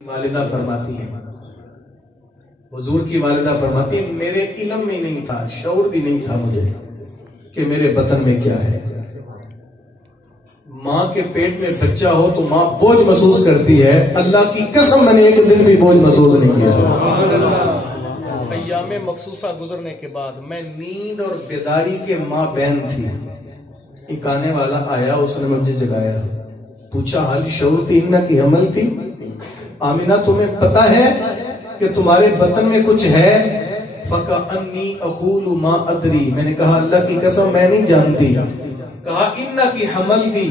والدہ فرماتی ہیں، حضور کی والدہ فرماتی ہیں میرے علم میں نہیں تھا، شعور بھی نہیں تھا مجھے کہ میرے بطن میں کیا ہے۔ ماں کے پیٹ میں بچہ ہو تو ماں بوجھ محسوس کرتی ہے، اللہ کی قسم میں نے ایک دن بھی بوجھ محسوس نہیں کیا۔ ایام مخصوصہ گزرنے کے بعد میں نیند اور بیداری کے ماں بین تھی، ایک آنے والا آیا، اس نے مجھے جگایا، پوچھا حال شعور تھی انہ کی حمل تھی، آمینہ تمہیں پتا ہے کہ تمہارے بطن میں کچھ ہے؟ فَكَأَنِّي أَقُولُ مَا أَدْرِي، میں نے کہا اللہ کی قسم میں نہیں جانتی۔ کہا انہ کی حمل تھی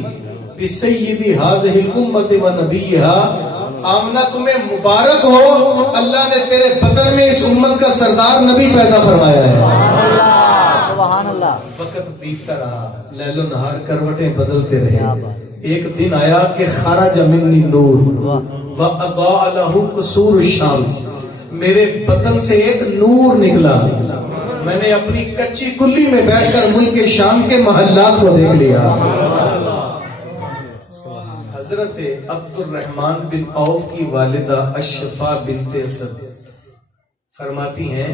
بِسَيِّدِ هَذِهِ الْأُمَّةِ وَنَبِيِّهَا، آمنہ تمہیں مبارک ہو، اللہ نے تیرے بطن میں اس امت کا سردار نبی پیدا فرمایا ہے۔ سبحان اللہ۔ وقت بیتتا رہا، لیل و نہار کروٹیں بدلتے رہے، ایک دن آیا کہ خرج منی نور وَأَضَاءَ لَهُ قُصُورُ الشَّامِ، میرے بطن سے ایک نور نکلا، میں نے اپنی کچی کلی میں بیٹھ کر ملک شام کے محلات کو دیکھ لیا۔ حضرت عبد الرحمن بن عوف کی والدہ اشفا بنت اسد فرماتی ہیں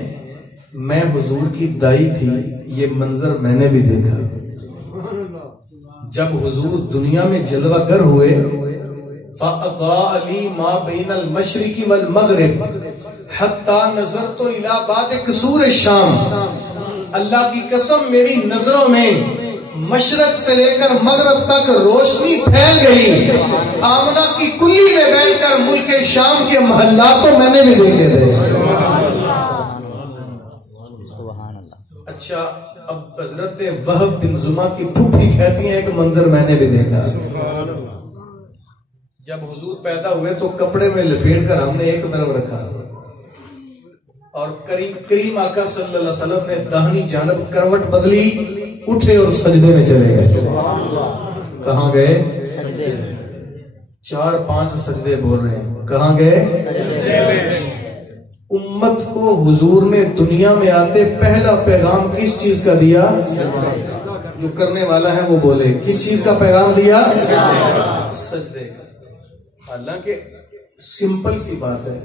میں حضور کی دائی تھی، یہ منظر میں نے بھی دیکھا۔ جب حضور دنیا میں جلوہ گر ہوئے، فَأَضَاءَ لِي مَا بَيْنَ الْمَشْرِقِ وَالْمَغْرِبِ حَتَّى نَظَرْتُ إِلَى بَعْدِ قُصُورِ الشَّامِ، اللہ کی قسم میری نظروں میں مشرق سے لے کر مغرب تک روشنی پھیل گئی، آمنہ کی کلی میں بیٹھ کر ملک شام کے محلات تو میں نے بھی دیکھے تھے۔ اچھا اب حضرت وہب بن زما کی پھوپھی کہتی ہیں ایک منظر میں نے بھی دیکھا، جب حضور پیدا ہوئے تو کپڑے میں لپیٹ کر ہم نے ایک طرف رکھا اور کریم آقا صلی اللہ علیہ وسلم نے داہنی جانب کروٹ بدلی، اٹھے اور سجدے میں چلے گئے۔ کہاں گئے؟ سجدے میں۔ 4-5 سجدے بول رہے ہیں، کہاں گئے؟ سجدے میں۔ امت کو حضور نے دنیا میں آتے پہلا پیغام کس چیز کا دیا؟ جو کرنے والا ہے وہ بولے، کس چیز کا پیغام دیا؟ سجدے کا۔ حالانکہ سمپل سی بات ہے،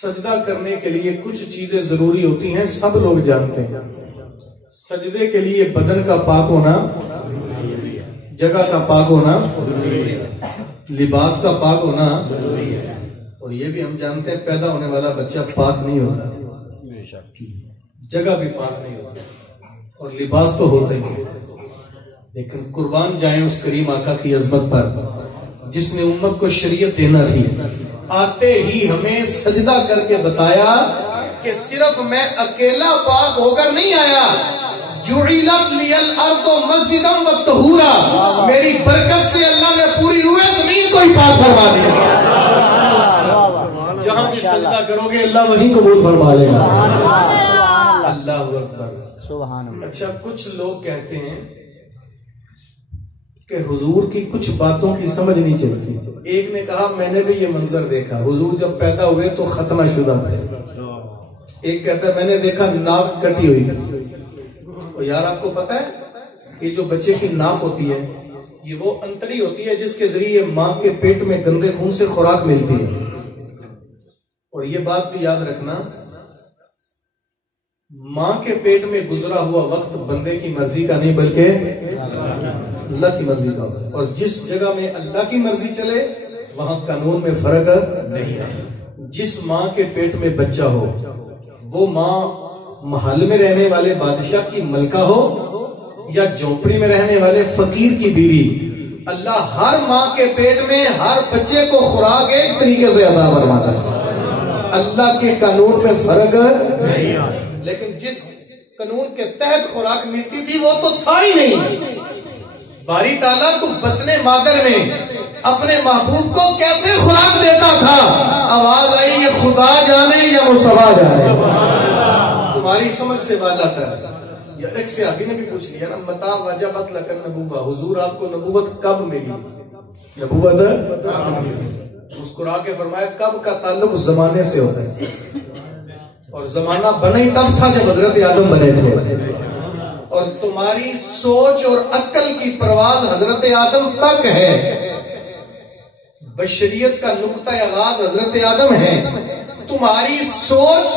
سجدہ کرنے کے لیے کچھ چیزیں ضروری ہوتی ہیں، سب لوگ جانتے ہیں۔ سجدے کے لیے بدن کا پاک ہونا، جگہ کا پاک ہونا، لباس کا پاک ہونا، اور یہ بھی ہم جانتے ہیں پیدا ہونے والا بچہ پاک نہیں ہوتا، جگہ بھی پاک نہیں ہوتی، اور لباس تو ہوتے ہی، لیکن قربان جائیں اس کریم آقا کی عظمت پر جس نے امت کو شریعت دینا تھی، آتے ہی ہمیں سجدہ کر کے بتایا کہ صرف میں اکیلا پاک ہو کر نہیں آیا، جُعِلَتْ لِيَ الْأَرْضُ مَسْجِدًا وَطَہُورًا، میری برکت سے اللہ نے پوری روئے زمین کو ہی پاک فرما دیا۔ جہاں بھی سجدہ کرو گے اللہ وہیں قبول فرما لے گا۔ اللہ اکبر۔ اچھا کچھ لوگ کہتے ہیں کہ حضور کی کچھ باتوں کی سمجھ نہیں چلتی۔ ایک نے کہا میں نے بھی یہ منظر دیکھا، حضور جب پیدا ہوئے تو ختنہ شدہ تھے۔ ایک کہتا ہے میں نے دیکھا ناف کٹی ہوئی تھی۔ اور یار آپ کو پتا ہے کہ جو بچے کی ناف ہوتی ہے یہ وہ انتڑی ہوتی ہے جس کے ذریعے ماں کے پیٹ میں گندے خون سے خوراک ملتی ہے۔ اور یہ بات بھی یاد رکھنا، ماں کے پیٹ میں گزرا ہوا وقت بندے کی مرضی کا نہیں بلکہ اللہ کی مرضی کا ہوتا ہے، اور جس جگہ میں اللہ کی مرضی چلے وہاں قانون میں فرق نہیں۔ جس ماں کے پیٹ میں بچہ ہو وہ ماں محل میں رہنے والے بادشاہ کی ملکہ ہو یا جھونپڑی میں رہنے والے فقیر کی بیوی، اللہ ہر ماں کے پیٹ میں ہر بچے کو خوراک ایک طریقے سے عطا فرماتا ہے، اللہ کے قانون میں فرق نہیں۔ لیکن جس قانون کے تحت خوراک ملتی تھی وہ تو تھا ہی نہیں۔ باری تعالیٰ تو بطن مادر میں اپنے محبوب کو کیسے خوراک دیتا تھا؟ آواز آئی یہ خدا جانے یا مصطفیٰ جانے، تمہاری سمجھ سے بالا تر۔ یار ایک صحابی نے بھی پوچھ لیا نا، متا وجبت لک النبوہ، حضور آپ کو نبوت کب ملی؟ نبوت مسکرا کے فرمایا کب کا تعلق زمانے سے ہوتا ہے، اور زمانہ بنا ہی تب تھا جب حضرت آدم بنے تھے، اور تمہاری سوچ اور عقل کی پرواز حضرت آدم تک ہے، بشریت کا نقطہ آغاز حضرت آدم ہے. تمہاری سوچ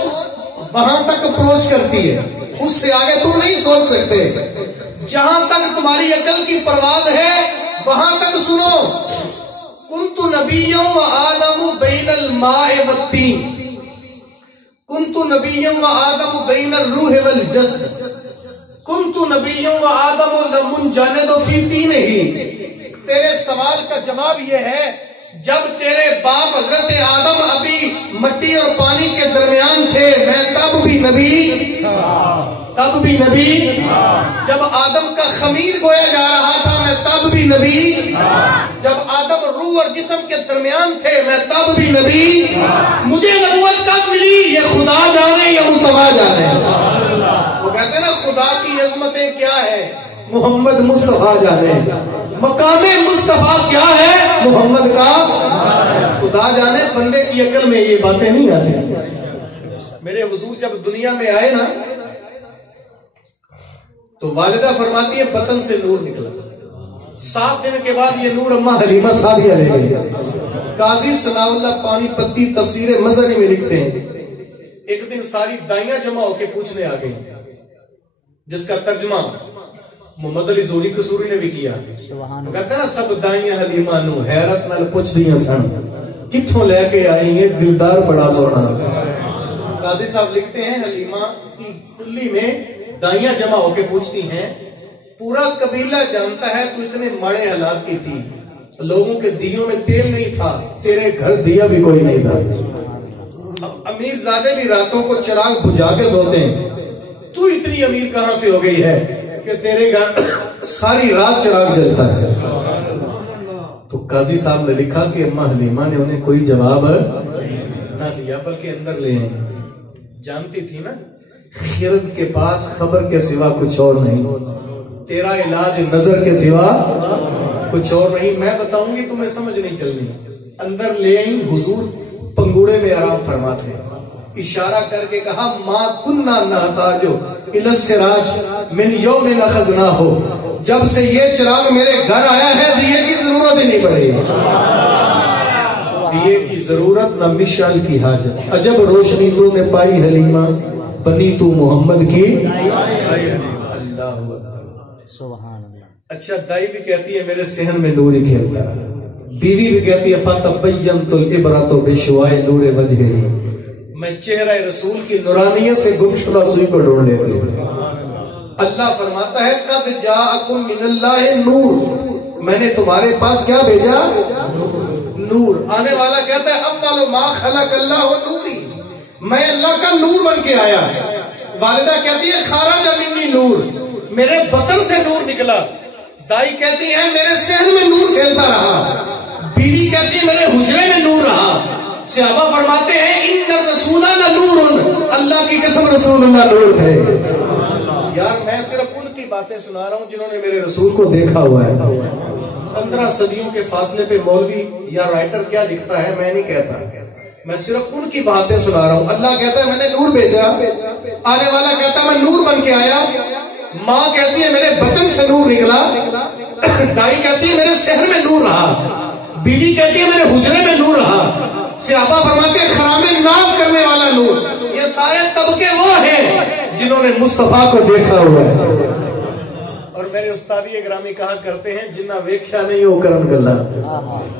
وہاں تک اپروچ کرتی ہے, اس سے آگے تم نہیں سوچ سکتے. جہاں تک تمہاری عقل کی پرواز ہے وہاں تک سنو. کنت نبیًا وآدم بین الماء والطین, کنت نبیًا وآدم بین الروح والجسد, کنت نبیًا وآدم لمنجند فی دینہ. تیرے سوال کا جواب یہ ہے, جب تیرے باپ حضرت آدم ابھی مٹی اور پانی کے درمیان تھے, میں تب بھی نبی, تب بھی نبی. جب آدم کا خمیر گویا جا رہا تھا, میں تب بھی نبی. جب آدم روح اور جسم کے درمیان تھے, میں تب بھی نبی. مجھے نبوت کب ملی یہ خدا جانے یا مصطفیٰ جانے. وہ کہتے ہیں نا خدا کی عظمتیں کیا ہے, محمد مصطفیٰ جانے. مقام مصطفیٰ کیا ہے, محمد کا خدا جانے. بندے کی عقل میں یہ باتیں نہیں آتی. میرے حضور جب دنیا میں آئے نا تو والدہ فرماتی ہے بطن سے نور نکلا. 7 دن کے بعد یہ نور اماں حلیمہ سعدیہ لے گئی. قاضی ثناء اللہ پانی پتی تفسیر مظہری میں لکھتے ہیں, ایک دن ساری دائیاں جمع ہو کے پوچھنے آ گئی, جس کا ترجمہ محمد علی زوری قصوری نے بھی کیا. وہ کہتا ہے نا سب دائیاں حلیمہ نو حیرت نال پوچھ دیاں سن, کتھوں لے کے آئی ہیں دلدار بڑا سونا. قاضی صاحب لکھتے ہیں حلیمہ کی کلی میں دائیاں جمع ہو کے پوچھتی ہیں, پورا قبیلہ جانتا ہے تو اتنے ماڑے حالات کی تھی, لوگوں کے دیوں میں تیل نہیں تھا, تیرے گھر دیا بھی کوئی نہیں تھا. اب امیر زادے بھی راتوں کو چراغ بجھا کے سوتے ہیں, تو اتنی امیر کہاں سے ہو گئی ہے کہ تیرے گھر ساری رات چراغ جلتا ہے. تو قاضی صاحب نے لکھا کہ اماں حلیمہ نے انہیں کوئی جواب نہ دیا, بلکہ اندر لے آئی. جانتی تھی نا خرد کے پاس خبر کے سوا کچھ اور نہیں, تیرا علاج نظر کے سوا کچھ اور نہیں. میں بتاؤں گی تمہیں سمجھ نہیں چلنی. اندر لے آئی, حضور پنگوڑے میں آرام فرماتے, اشارہ کر کے کہا ما کننا نحتاجو الی السراج من یوم اخذناہ, جب سے یہ چراغ میرے گھر آیا ہے دیے کی ضرورت ہی نہیں پڑی. دیے کی ضرورت نہ مشعل کی حاجت. عجب روشنی تو نے پائی حلیمہ, بنی تو محمد کی. اللہ سبحان اللہ. اچھا دائی بھی کہتی ہے میرے صحن میں نور کھیلتا ہے, بیوی بھی کہتی ہے فتبینت العبرۃ بشعاع نور وجہہ, میں چہرہ رسول کی نورانیت سے گمشدہ سوئی کو ڈھونڈ لیتی ہوں. اللہ فرماتا ہے قد جاءکم من اللہ نور, میں نے تمہارے پاس کیا بھیجا, نور. آنے والا کہتا ہے اول ما خلق اللہ نوری, میں اللہ کا نور بن کے آیا. والدہ کہتی ہے خرج منی نور, میرے بطن سے نور نکلا. دائی کہتی ہے میرے صحن میں نور کھیلتا رہا. بیوی کہتی ہے میرے حجرے میں نور رہا. صحابہ فرماتے ہیں ان الرسول لنور, اللہ کی قسم رسول اللہ نور ہے. یار میں صرف ان کی باتیں سنا رہا ہوں جنہوں نے میرے رسول کو دیکھا ہوا ہے. 15 صدیوں کے فاصلے پہ مولوی یا رائٹر کیا لکھتا ہے میں نہیں کہتا, میں صرف ان کی باتیں سنا رہا ہوں. اللہ کہتا ہے میں نے نور بھیجا, آنے والا کہتا ہے میں نور بن کے آیا. ماں کہتی ہے میرے بطن سے نور نکلا. دائی کہتی ہے میرے صحن میں نور رہا. بیوی کہتی ہے میرے حجرے میں نور رہا. صحابہ فرماتے ہیں خرام ناز کرنے والا نور. یہ سارے طبقے وہ ہیں جنہوں نے مصطفیٰ کو دیکھا ہوا ہے. اور میرے استادی گرامی کہا کرتے ہیں جنہ ویکھیا نہیں وہ کرن گلا,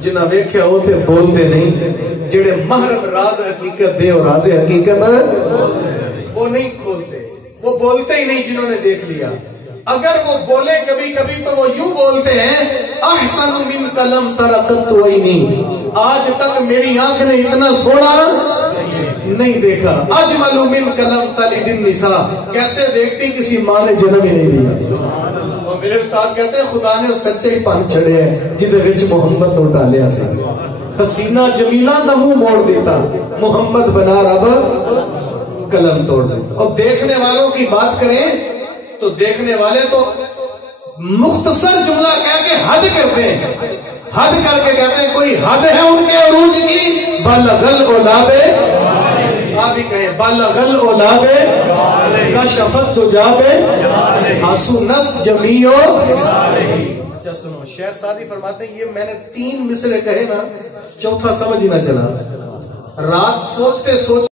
جنہ ویکھیا ہو تے بولتے نہیں. جڑے محرم راز حقیقت دے اور راز حقیقت وہ نہیں کھولتے, وہ بولتے ہی نہیں جنہوں نے دیکھ لیا. اگر وہ بولے کبھی کبھی تو وہ یوں بولتے ہیں احسن من قلم ترقت عینی, آج تک میری آنکھ نے اتنا سونا نہیں دیکھا. اجمل من قلم تلد النساء, کیسے دیکھتی کسی ماں نے جنم ہی نہیں دیا. اور میرے استاد کہتے ہیں خدا نے سچے ہی پن چھڑے ہیں جدے وچ محمد تو ڈالیا سی. حسینہ جمیلہ دا منہ موڑ دیتا, محمد بنا رب قلم توڑ دیتا. اور دیکھنے والوں کی بات کریں تو دیکھنے والے تو مختصر جملہ کہہ کے حد کرتے ہیں, حد کر کے کہتے ہیں کوئی حد ہے ان کے عروج کی. بلغل اولاد, آپ بھی کہیں بلغل اولاد کشفت حجاب حسنت جمیع. اچھا سنو، شیخ سعدی فرماتے ہیں یہ میں نے 3 مصرے کہے نا، چوتھا سمجھ ہی نہ چلا. رات سوچتے سوچتے